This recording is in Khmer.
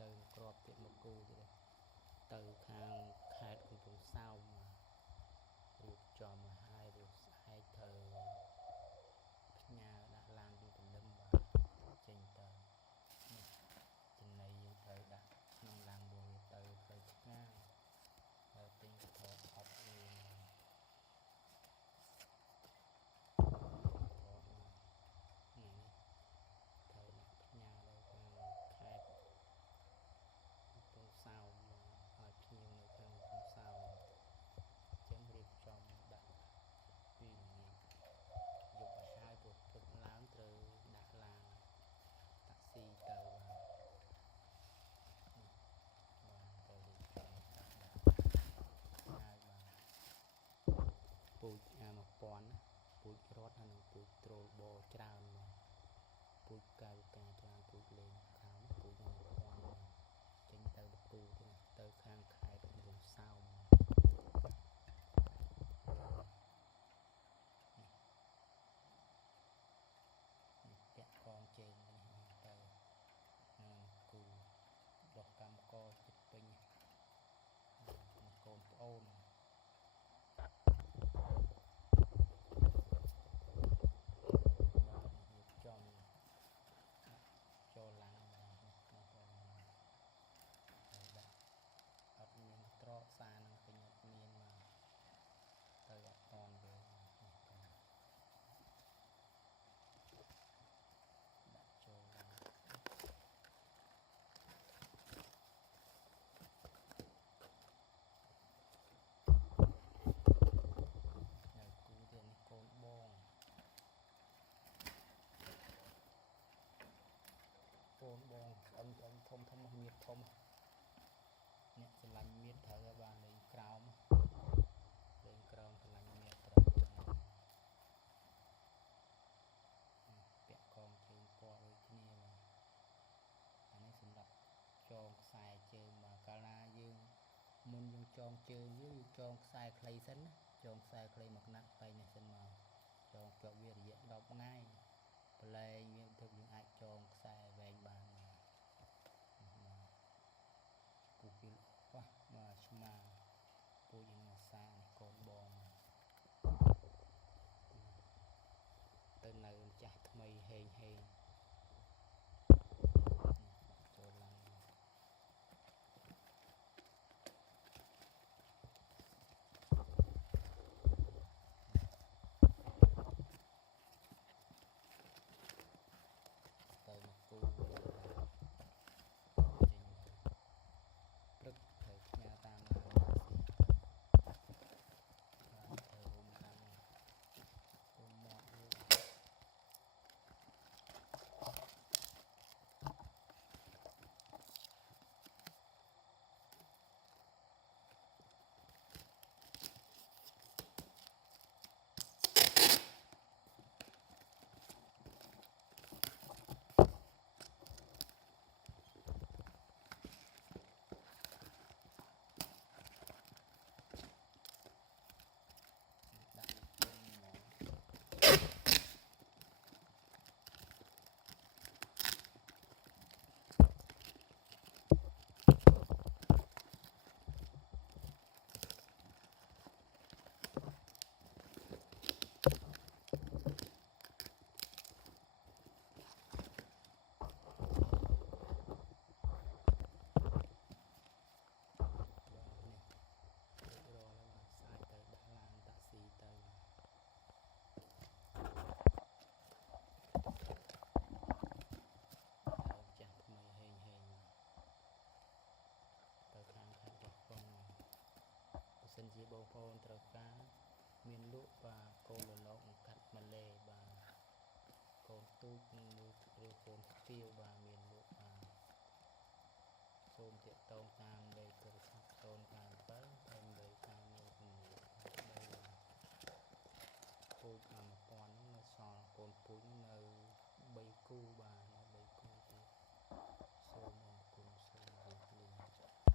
ទៅក្របទៀតមកគូទៀតទៅខាងខេត្តកំពង់សោមរៀបចំឲ្យហើយរៀបស្អែកទៅផ្ញើដាក់ឡានពីព្រលឹមបាទចេញទៅចំណីយើងត្រូវដាក់ក្នុងឡានមួយទៅផ្លូវឆ្ងាយហើយទិញកថតអប់វិញថ្ងៃនេះត្រូវដាក់ផ្ញើដល់ខាងខេត្តកំពង់សោមហើយភ្ញៀវនៅខាងកំពង់សោមចឹងរៀបចំដាក់ពីល្ងាចយកឲ្យហើយព្រោះព្រឹកឡើងត្រូវដាក់ឡានតាក់ស៊ីទៅបាទទៅរៀបចំដាក់ហើយបាទពូជ1000ពូជរត់ហើយនឹងពូជត្រូលបច្រើនបាទពូជកាយការច្រើនពូជលេងខោពូជ1000ចេញទៅបកគូទៅខាងខេត្តកំពង់សោមពាក់កងជើងនេះទៅគូដុសកម្មកចិត្តពេញកូនប្អូនចំចូលឡានដាក់អត់មានត្រកសារនឹងពេញអត់មានមកទៅអត់តន់ទេដាក់ចូលឡាននៅគូទៀតនេះកូនបងអ៊ំធំមៀតធំអ្នកស្រឡាញ់មៀតត្រូវឲ្យបានលេងក្រោមស្រឡាញ់មៀតត្រូវពាក់កងជើងពណ៌ដូចគ្នាបាទអានេះសម្រាប់ចងខ្សែជើងបាទកាលណាយើងមុនយើងចងជើងយើងចងខ្សែខ្លីសិនណាចងខ្សែខ្លីមកណាត់បែបនេះសិនមកចងជាប់វារយៈ10ថ្ងៃប្រឡែងវាទៅយើងអាចចងខ្សែវែងបានពូគីលអស់បាទឆ្មាពូយើងអាសានេះកូនបងទៅនៅចាស់ថ្មីហេងចូលឡើងទៅមកគូព្រឹកត្រូវផ្ញើតាមឡានទៅរួមខាងរួមមាត់យើងសិនជាបងប្អូនត្រូវការមានលក់បាទកូនលលកកាត់ម៉ាឡេបាទកូនទូកឬកូនខ្ទាវបាទមានលក់បាទសូមទាក់ទងតាមលេខទូរស័ព្ទ0 5